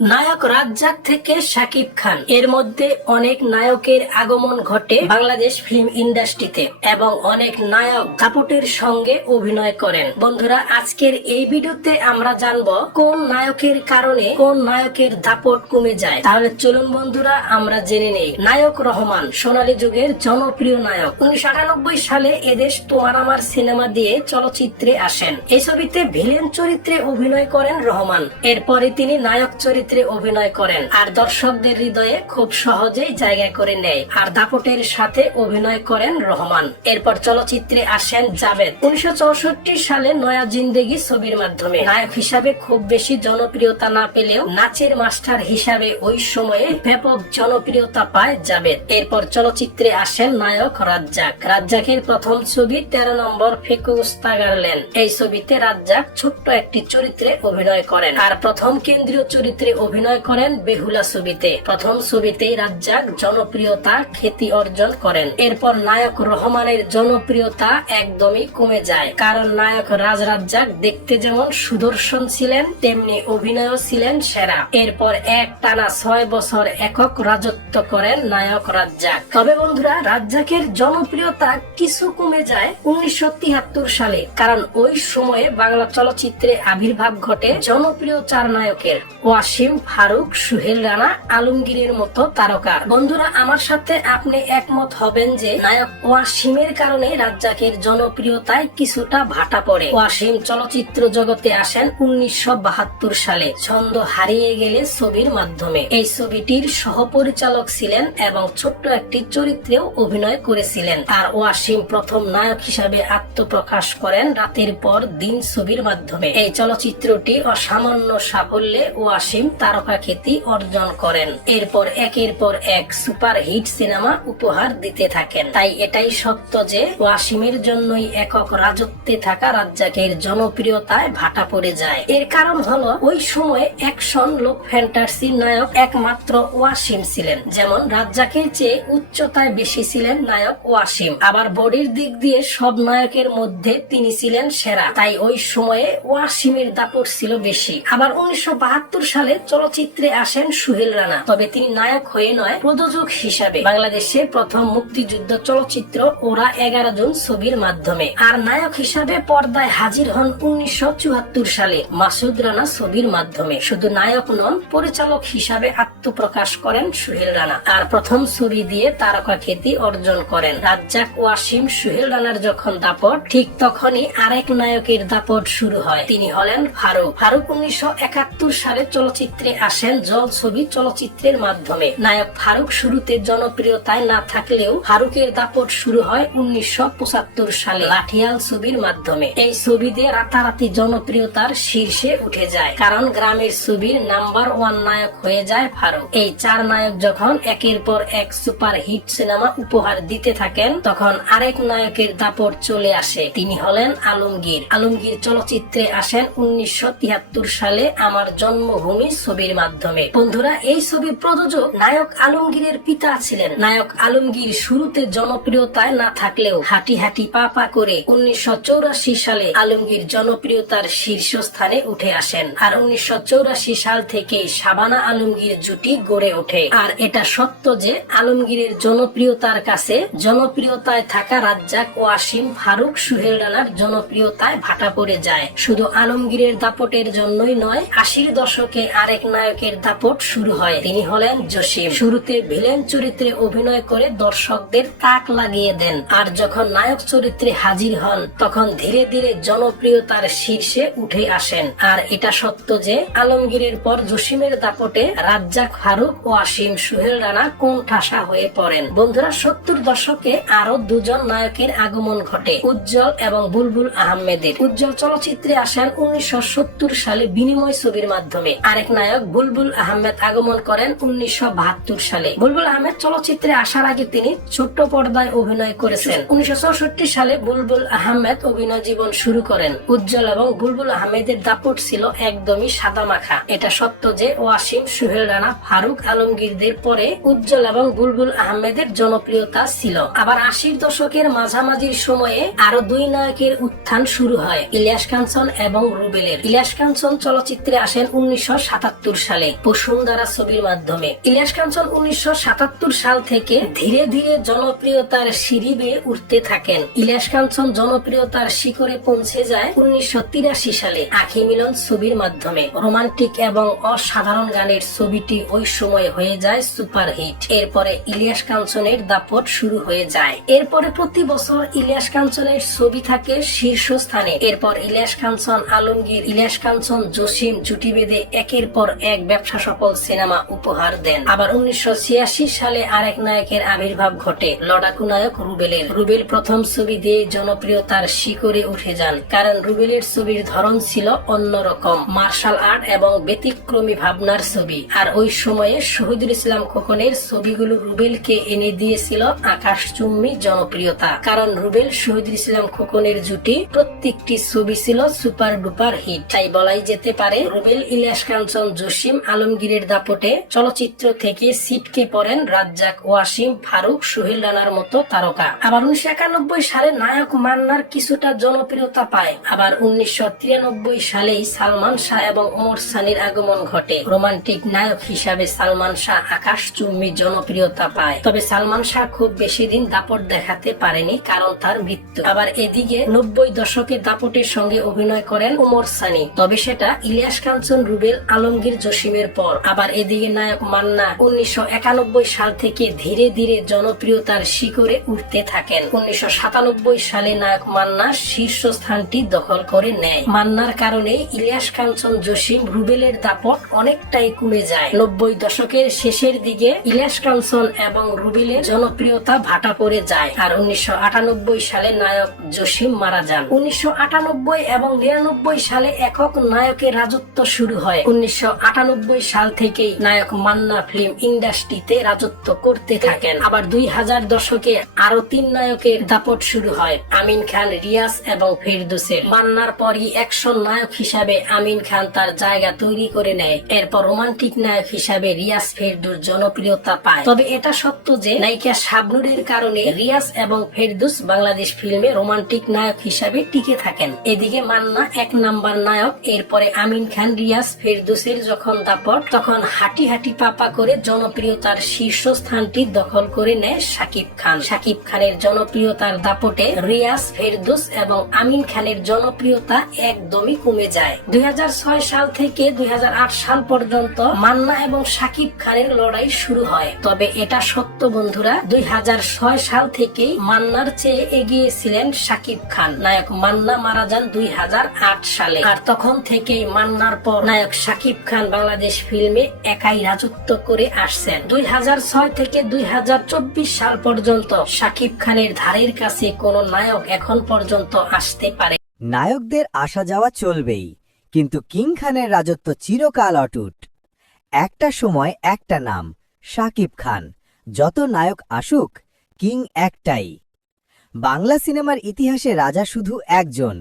নায়ক রাজ্জাক থেকে শাকিব খান এর মধ্যে অনেক নায়কের আগমন ঘটে বাংলাদেশ ফিল্ম ইন্ডাস্ট্রিতে এবং অনেক নায়ক দাপটের সঙ্গে অভিনয় করেন। বন্ধুরা, আজকের এই ভিডিওতে আমরা জানবো কোন নায়কের কারণে কোন নায়কের দাপট কমে যায়। তাহলে চলুন বন্ধুরা আমরা জেনে নেই। নায়ক রহমান সোনালী যুগের জনপ্রিয় নায়ক। 1998 সালে এদেশ তোমার আমার সিনেমা দিয়ে চলচ্চিত্রে আসেন। এই ছবিতে ভিলেন চরিত্রে অভিনয় করেন রহমান। এরপরে তিনি নায়ক চরিত্রে অভিনয় করেন আর দর্শকদের হৃদয়ে খুব সহজেই জায়গা করে নেয় আর দাপটের সাথে অভিনয় করেন রহমান। এরপর চলচ্চিত্রে আসেন জাভেদ। 1964 সালে নয়া জিন্দেগি ছবির মাধ্যমে নায়ক হিসাবে খুব বেশি জনপ্রিয়তা না পেলেও নাচের মাস্টার হিসাবে ওই সময়ে ব্যাপক জনপ্রিয়তা পায় জাভেদ। এরপর চলচ্চিত্রে আসেন নায়ক রাজ্জাক। রাজ্জাকের প্রথম ছবি 13 নম্বর ফেকুস্তা গার্লেন। এই ছবিতে রাজ্জাক ছোট্ট একটি চরিত্রে অভিনয় করেন আর প্রথম কেন্দ্রীয় চরিত্রে অভিনয় করেন বেহুলা ছবিতে। প্রথম ছবিতেই রাজ্জাক জনপ্রিয়তা খ্যাতি অর্জন করেন। এরপর নায়ক রহমানের জনপ্রিয়তা একদমই কমে যায়, কারণ নায়ক রাজ্জাক দেখতে যেমন সুদর্শন ছিলেন তেমনি অভিনয়ও ছিলেন সেরা। এরপর এক টানা 6 বছর একক রাজত্ব করেন নায়ক রাজ্জাক। তবে বন্ধুরা, রাজ্জাকের জনপ্রিয়তা কিছু কমে যায় 1973 সালে, কারণ ওই সময়ে বাংলা চলচ্চিত্রে আবির্ভাব ঘটে জনপ্রিয় 4 নায়কের: ওয়াসিম, ফারুক, সুহেল রানা, আলমগীরের মতো তারকা। বন্ধুরা, আমার সাথে আপনি একমত হবেন যে নায়ক ওয়াসিমের কারণে রাজ্জাকের জনপ্রিয়তায় কিছুটা ভাটা পড়ে। ওয়াসিম চলচ্চিত্র জগতে আসেন 1972 সালে ছন্দ হারিয়ে গেলে ছবির মাধ্যমে। এই ছবিটির সহপরিচালক ছিলেন এবং ছোট্ট একটি চরিত্রেও অভিনয় করেছিলেন। আর ওয়াসিম প্রথম নায়ক হিসাবে আত্মপ্রকাশ করেন রাতের পর দিন ছবির মাধ্যমে। এই চলচ্চিত্রটি অসামান্য সাফল্যে ওয়াসিম তারকা খ্যাতি অর্জন করেন। এরপর একের পর এক সুপার হিট সিনেমা উপহার দিতে থাকেন। তাই এটাই সত্য যে ওয়াসিমের জন্যই একক রাজত্বে থাকা রাজ্জাকের জনপ্রিয়তায় ভাটা পড়ে যায়। এর কারণ হলো ওই সময়ে অ্যাকশন লোক ফ্যান্টাসির নায়ক একমাত্র ওয়াসিম ছিলেন। যেমন রাজ্জাকের চেয়ে উচ্চতায় বেশি ছিলেন নায়ক ওয়াসিম, আবার বডির দিক দিয়ে সব নায়কের মধ্যে তিনি ছিলেন সেরা। তাই ওই সময়ে ওয়াসিমের দাপট ছিল বেশি। আবার 1972 সালে চলচ্চিত্রে আসেন সুহেল রানা, তবে তিনি নায়ক হয়ে নয়, প্রযোজক হিসাবে। বাংলাদেশের প্রথম মুক্তিযুদ্ধ চলচ্চিত্র ওরা 11 জন ছবির মাধ্যমে। আর নায়ক হিসাবে পর্দায় হাজির হন 1974 সালে মাসুদ রানা ছবির মাধ্যমে। শুধু নায়ক নন, পরিচালক হিসাবে আত্মপ্রকাশ করেন সুহেল রানা আর প্রথম ছবি দিয়ে তারকা খ্যাতি অর্জন করেন। রাজ্জাক, ওয়াসিম, সুহেল রানার যখন দাপট, ঠিক তখনই আরেক নায়কের দাপট শুরু হয়। তিনি হলেন ফারুক। ফারুক 1971 সালে চলচ্চিত্রে আসেন জল ছবি চলচ্চিত্রের মাধ্যমে। নায়ক ফারুক শুরুতে জনপ্রিয়তায় না থাকলেও ফারুকের দাপট শুরু হয় 1975 সালে লাঠিয়াল ছবির মাধ্যমে। এই ছবি দিয়ে রাতারাতি জনপ্রিয়তার শীর্ষে উঠে যায়, কারণ গ্রামের ছবির নাম্বার 1 নায়ক হয়ে যায় ফারুক। এই 4 নায়ক যখন একের পর এক সুপার হিট সিনেমা উপহার দিতে থাকেন, তখন আরেক নায়কের দাপট চলে আসে। তিনি হলেন আলমগীর। আলমগীর চলচ্চিত্রে আসেন 1973 সালে আমার জন্মভূমি ছবির মাধ্যমে। বন্ধুরা, এই ছবির প্রযোজক নায়ক আলমগীরের পিতা ছিলেন। নায়ক আলমগীর শুরুতে জনপ্রিয়তায় না থাকলেও হাঁটি হাঁটি পা পা করে 1984 সালে আলমগীর জনপ্রিয়তার শীর্ষস্থানে উঠে আসেন। আর 1984 সাল থেকে শাবানা আলমগীর জুটি গড়ে ওঠে। আর এটা সত্য যে আলমগীরের জনপ্রিয়তার কাছে জনপ্রিয়তায় থাকা রাজ্জাক, ওয়াসিম, ফারুক, সুহেল রানার জনপ্রিয়তায় ভাটা পড়ে যায়। শুধু আলমগীরের দাপটের জন্যই নয়, 80 দশকে আরেক নায়কের দাপট শুরু হয়। তিনি হলেন জসিম। শুরুতে ভিলেন চরিত্রে অভিনয় করে দর্শকদের তাক লাগিয়ে দেন, আর যখন নায়ক চরিত্রে হাজির হন তখন ধীরে ধীরে জনপ্রিয়তার শীর্ষে উঠে আসেন। আর এটা সত্য যে আলমগীরের পর জসিমের দাপটে রাজ্জাক, ফারুক, ওয়াসিম, সুহেল রানা কোণঠাসা হয়ে পড়েন। বন্ধুরা, 70 দশকে আরো 2 জন নায়কের আগমন ঘটে, উজ্জ্বল এবং বুলবুল আহমেদের। উজ্জ্বল চলচ্চিত্রে আসেন 1970 সালে বিনিময় ছবির মাধ্যমে। আরেক নায়ক বুলবুল আহমেদ আগমন করেন 1972 সালে। বুলবুল আহমেদ চলচ্চিত্রে আসার আগে তিনি ছোট্ট পর্দায় অভিনয় করেছেন। 1964 সালে বুলবুল আহমেদ অভিনয় জীবন শুরু করেন। উজ্জ্বল এবং বুলবুল আহমেদের দাপট ছিল একদমই সাদা মাখা। এটা সত্য যে ওয়াসিম, সুহেল রানা, ফারুক, আলমগীরদের পরে উজ্জ্বল এবং বুলবুল আহমেদের জনপ্রিয়তা ছিল। আবার 80 দশকের মাঝামাঝির সময়ে আরো 2 নায়কের উত্থান শুরু হয়, ইলিয়াস কাঞ্চন এবং রুবেলের। ইলিয়াস কাঞ্চন চলচ্চিত্রে আসেন 1977 সালে বসুন্ধরা ছবির মাধ্যমে। ইলিয়াস কাঞ্চন 1977 সাল থেকে ধীরে ধীরে জনপ্রিয়তার সিঁড়ি বেয়ে উঠতে থাকেন। ইলিয়াস কাঞ্চন জনপ্রিয়তার শিখরে পৌঁছে যায় 1983 সালে আঁখি মিলন ছবির মাধ্যমে। রোমান্টিক এবং অসাধারণ গানের ছবিটি ওই সময় হয়ে যায় সুপারহিট। এরপরে ইলিয়াস কাঞ্চনের দাপট শুরু হয়ে যায়। এরপরে প্রতি বছর ইলিয়াস কাঞ্চনের ছবি থাকে শীর্ষস্থানে। এরপর ইলিয়াস কাঞ্চন আলমগীর, ইলিয়াস কাঞ্চন জসিম জুটি বেঁধে একের পর এক ব্যবসা সফল সিনেমা উপহার দেন। আবার 1986 সালে আরেক নায়কের আবির্ভাব ঘটে, লড়াকু নায়ক রুবেলের। রুবেল প্রথম ছবি দিয়ে জনপ্রিয়তার শিখরে উঠে যান, কারণ রুবেলের ছবির ধরন ছিল অন্যরকম, মার্শাল আর্ট এবং ব্যতিক্রমী ভাবনার ছবি। আর ওই সময়ে শহীদুল ইসলাম খোকনের ছবিগুলো রুবেলকে এনে দিয়েছিল আকাশচুম্বী জনপ্রিয়তা, কারণ রুবেল শহীদুল ইসলাম খোকনের জুটি প্রত্যেকটি ছবি ছিল সুপার ডুপার হিট। তাই বলাই যেতে পারে রুবেল, ইলিয়াস কাঞ্চন, জসিম, আলমগীরের দাপটে চলচ্চিত্র থেকে ছিটকে পড়েন রাজ্জাক, ওয়াসিম, ফারুক, সোহেল রানার মতো তারকা। আবার 1991 সালে নায়ক মান্নার কিছুটা জনপ্রিয়তা পায়। আবার 1993 সালেই সালমান শাহ এবং ওমর সানির আগমন ঘটে। রোমান্টিক নায়ক হিসাবে সালমান শাহ আকাশচুম্বী জনপ্রিয়তা পায়। তবে সালমান শাহ খুব বেশি দিন দাপট দেখাতে পারেনি, কারণ তার মৃত্যু। আবার এদিকে 90 দশকে দাপটের সঙ্গে অভিনয় করেন ওমর সানি, তবে সেটা ইলিয়াস কাঞ্চন, রুবেল, আলমগীর, জসিমের পর। আবার এদিকে নায়ক মান্না 1991 সাল থেকে ধীরে ধীরে জনপ্রিয়তার শিখরে উঠতে থাকেন। 1997 সালে নায়ক মান্না শীর্ষস্থানটি দখল করে নেয়। মান্নার কারণে ইলিয়াস কাঞ্চন, জসিম, রুবেলের দাপট অনেকটাই কমে যায়। 90 দশকের শেষের দিকে ইলিয়াস কাঞ্চন এবং রুবেলের জনপ্রিয়তা ভাটা পড়ে যায়। আর 1998 সালে নায়ক জসিম মারা যান। 1998 এবং 99 সালে একক নায়কের রাজত্ব শুরু হয়। 1998 সাল থেকেই নায়ক মান্না ফিল্ম ইন্ডাস্ট্রিতে রাজত্ব করতে থাকেন। আবার 2000 দশকে আরো 3 নায়কের দাপট শুরু হয়, আমিন খান, রিয়াজ এবং ফেরদৌসের। মান্নার পরই অ্যাকশন নায়ক হিসাবে আমিন খান তার জায়গা তৈরি করে নেয়। এরপর রোমান্টিক নায়ক হিসাবে রিয়াজ, ফেরদৌস জনপ্রিয়তা পায়। তবে এটা সত্য যে নায়িকা শাবনূরের কারণে রিয়াজ এবং ফেরদৌস বাংলাদেশ ফিল্মে রোমান্টিক নায়ক হিসাবে টিকে থাকেন। এদিকে মান্না 1 নাম্বার নায়ক। এরপরে আমিন খান, রিয়াজ, ফেরদৌসের যখন দাপট, তখন হাঁটি হাঁটি পাপা করে জনপ্রিয়তার শীর্ষস্থানটি দখল করে নেয় শাকিব খান। শাকিব খানের জনপ্রিয়তার দাপটে রিয়াজ, ফেরদৌস এবং আমিন খানের জনপ্রিয়তা একদমই কমে যায়। 2006 সাল থেকে 2008 সাল পর্যন্ত মান্না এবং শাকিব খানের লড়াই শুরু হয়। তবে এটা সত্য বন্ধুরা, 2006 সাল থেকেই মান্নার চেয়ে এগিয়ে ছিলেন শাকিব খান। নায়ক মান্না মারা যান 2008 সালে। আর তখন থেকেই মান্নার পর নায়ক শাকিব খান বাংলাদেশ ফিল্মে একাই রাজত্ব করে আসছেন। 2006 থেকে 2024 সাল পর্যন্ত শাকিব খানের ধারের কাছে কোনো নায়ক এখন পর্যন্ত আসতে পারে। নায়কদের আসা যাওয়া চলবেই, কিন্তু কিং খানের রাজত্ব চিরকাল অটুট। একটা সময় একটা নাম, শাকিব খান। যত নায়ক আসুক, কিং একটাই। বাংলা সিনেমার ইতিহাসে রাজা শুধু একজন,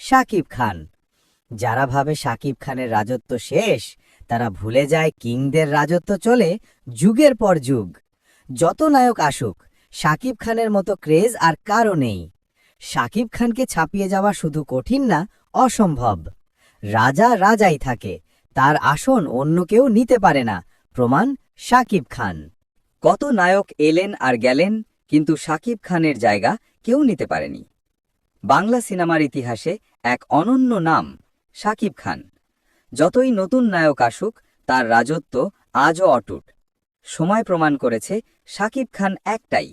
শাকিব খান। যারা ভাবে শাকিব খানের রাজত্ব শেষ, তারা ভুলে যায় কিংদের রাজত্ব চলে যুগের পর যুগ। যত নায়ক আসুক, শাকিব খানের মতো ক্রেজ আর কারও নেই। শাকিব খানকে ছাপিয়ে যাওয়া শুধু কঠিন না, অসম্ভব। রাজা রাজাই থাকে, তার আসন অন্য কেউ নিতে পারে না। প্রমাণ শাকিব খান। কত নায়ক এলেন আর গেলেন, কিন্তু শাকিব খানের জায়গা কেউ নিতে পারেনি। বাংলা সিনেমার ইতিহাসে এক অনন্য নাম, শাকিব খান। যতই নতুন নায়ক আসুক, তার রাজত্ব আজও অটুট। সময় প্রমাণ করেছে শাকিব খান একটাই।